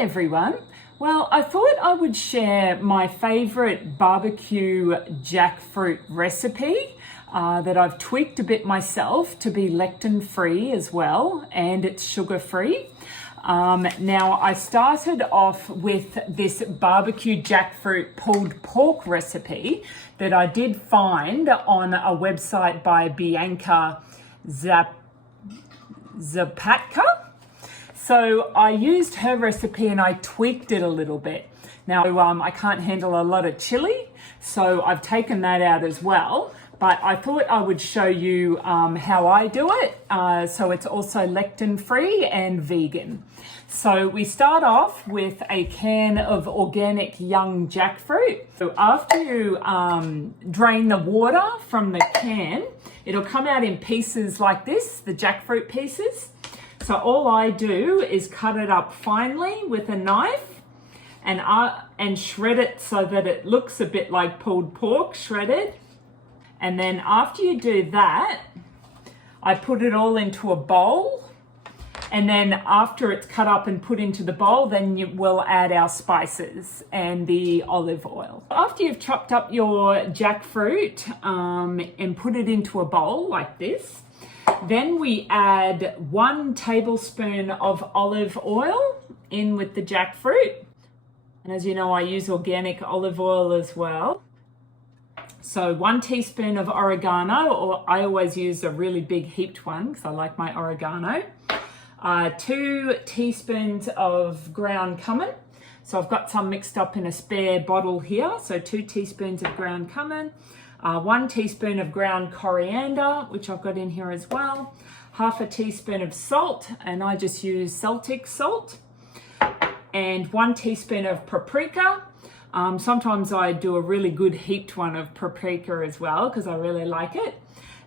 Hi everyone. Well, I thought I would share my favorite barbecue jackfruit recipe that I've tweaked a bit myself to be lectin free as well, and it's sugar free. Now I started off with this barbecue jackfruit pulled pork recipe that I did find on a website by Bianca Zapatka. So I used her recipe and I tweaked it a little bit. Now I can't handle a lot of chili, so I've taken that out as well. But I thought I would show you how I do it. So it's also lectin free and vegan. So we start off with a can of organic young jackfruit. So after you drain the water from the can, it'll come out in pieces like this, the jackfruit pieces. So all I do is cut it up finely with a knife and shred it so that it looks a bit like pulled pork shredded. And then after you do that, I put it all into a bowl. And then after it's cut up and put into the bowl, then we'll add our spices and the olive oil. After you've chopped up your jackfruit and put it into a bowl like this, then we add 1 tablespoon of olive oil in with the jackfruit. And as you know, I use organic olive oil as well. So 1 teaspoon of oregano, or I always use a really big heaped one because I like my oregano. 2 teaspoons of ground cumin. So I've got some mixed up in a spare bottle here. So 2 teaspoons of ground cumin. 1 teaspoon of ground coriander, which I've got in here as well. 1/2 teaspoon of salt, and I just use Celtic salt. And 1 teaspoon of paprika. Sometimes I do a really good heaped one of paprika as well because I really like it.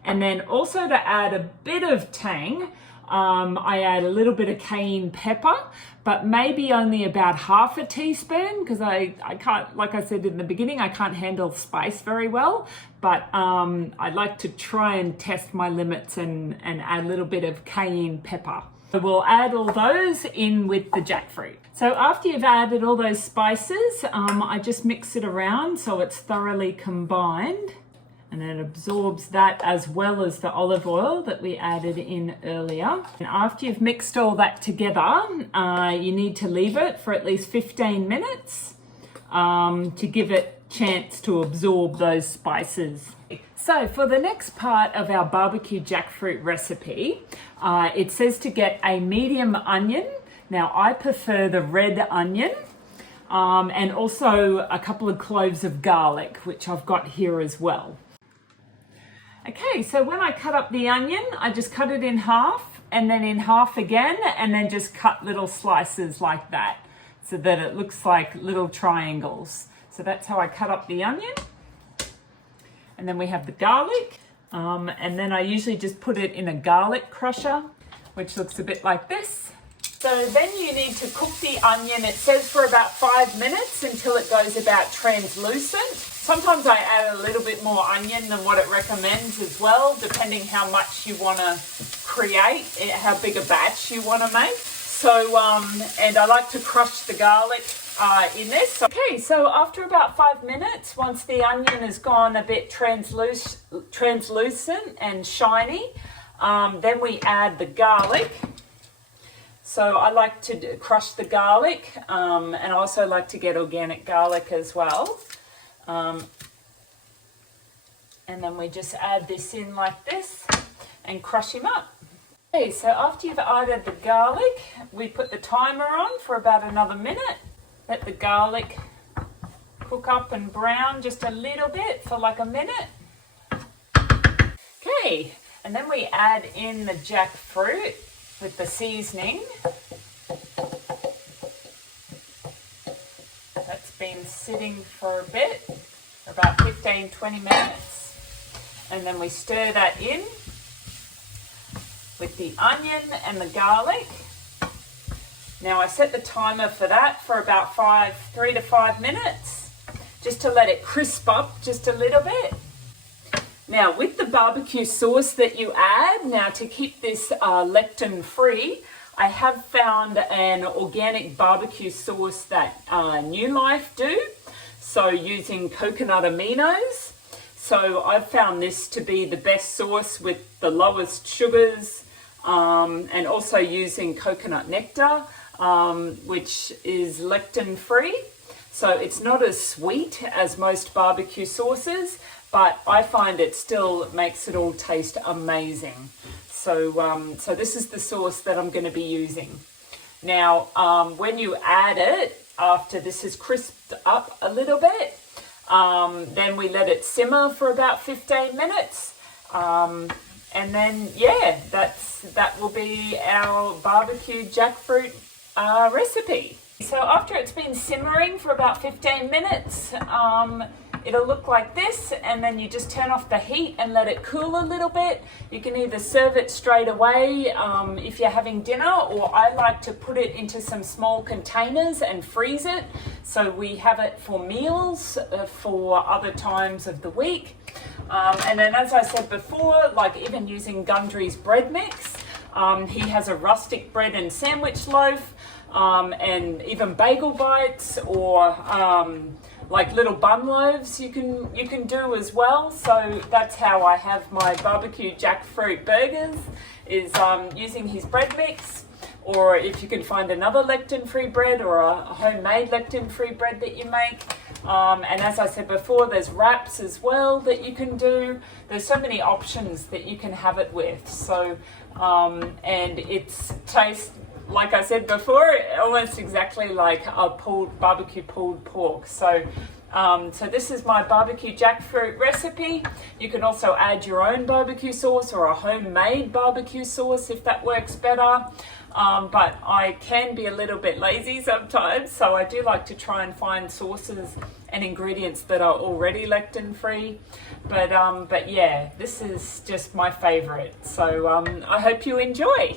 And then also to add a bit of tang, I add a little bit of cayenne pepper, but maybe only about 1/2 teaspoon because I can't, like I said in the beginning, I can't handle spice very well, but I like to try and test my limits and add a little bit of cayenne pepper. So we'll add all those in with the jackfruit. So after you've added all those spices, I just mix it around so it's thoroughly combined. And it absorbs that as well as the olive oil that we added in earlier. And after you've mixed all that together, you need to leave it for at least 15 minutes to give it a chance to absorb those spices. So for the next part of our barbecue jackfruit recipe, it says to get a medium onion. Now I prefer the red onion. And also a couple of cloves of garlic, which I've got here as well. Okay, so when I cut up the onion, I just cut it in half and then in half again, and then just cut little slices like that so that it looks like little triangles. So that's how I cut up the onion. And then we have the garlic, and then I usually just put it in a garlic crusher, which looks a bit like this. So then you need to cook the onion, it says for about 5 minutes until it goes about translucent. Sometimes I add a little bit more onion than what it recommends as well, depending how much you want to create, how big a batch you want to make. So, and I like to crush the garlic in this. Okay, so after about 5 minutes, once the onion has gone a bit translucent and shiny, then we add the garlic. So I like to crush the garlic, and I also like to get organic garlic as well. And then we just add this in like this and crush him up. Okay, so after you've added the garlic, we put the timer on for about another minute. Let the garlic cook up and brown just a little bit for like a minute. Okay, and then we add in the jackfruit with the seasoning. That's been sitting for a bit, for about 15-20 minutes. And then we stir that in with the onion and the garlic. Now I set the timer for that for about 3 to 5 minutes, just to let it crisp up just a little bit. Now with the barbecue sauce that you add, now to keep this lectin free, I have found an organic barbecue sauce that New Life do, so using coconut aminos. So I've found this to be the best sauce with the lowest sugars, and also using coconut nectar, which is lectin free. So it's not as sweet as most barbecue sauces, but I find it still makes it all taste amazing. So, so this is the sauce that I'm going to be using. Now, when you add it, after this is crisped up a little bit, then we let it simmer for about 15 minutes. And then, yeah, that will be our barbecue jackfruit recipe. So after it's been simmering for about 15 minutes, it'll look like this, and then you just turn off the heat and let it cool a little bit. You can either serve it straight away if you're having dinner, or I like to put it into some small containers and freeze it, so we have it for meals for other times of the week. And then, as I said before, like even using Gundry's bread mix, he has a rustic bread and sandwich loaf, and even bagel bites, or like little bun loaves you can do as well. So that's how I have my barbecue jackfruit burgers, is using his bread mix, or if you can find another lectin-free bread or a homemade lectin-free bread that you make. And as I said before, there's wraps as well that you can do. There's so many options that you can have it with. So, and it's tastes, like I said before, almost exactly like a barbecue pulled pork. So, so this is my barbecue jackfruit recipe. You can also add your own barbecue sauce or a homemade barbecue sauce if that works better. But I can be a little bit lazy sometimes, so I do like to try and find sauces and ingredients that are already lectin free. But yeah, this is just my favorite. So I hope you enjoy.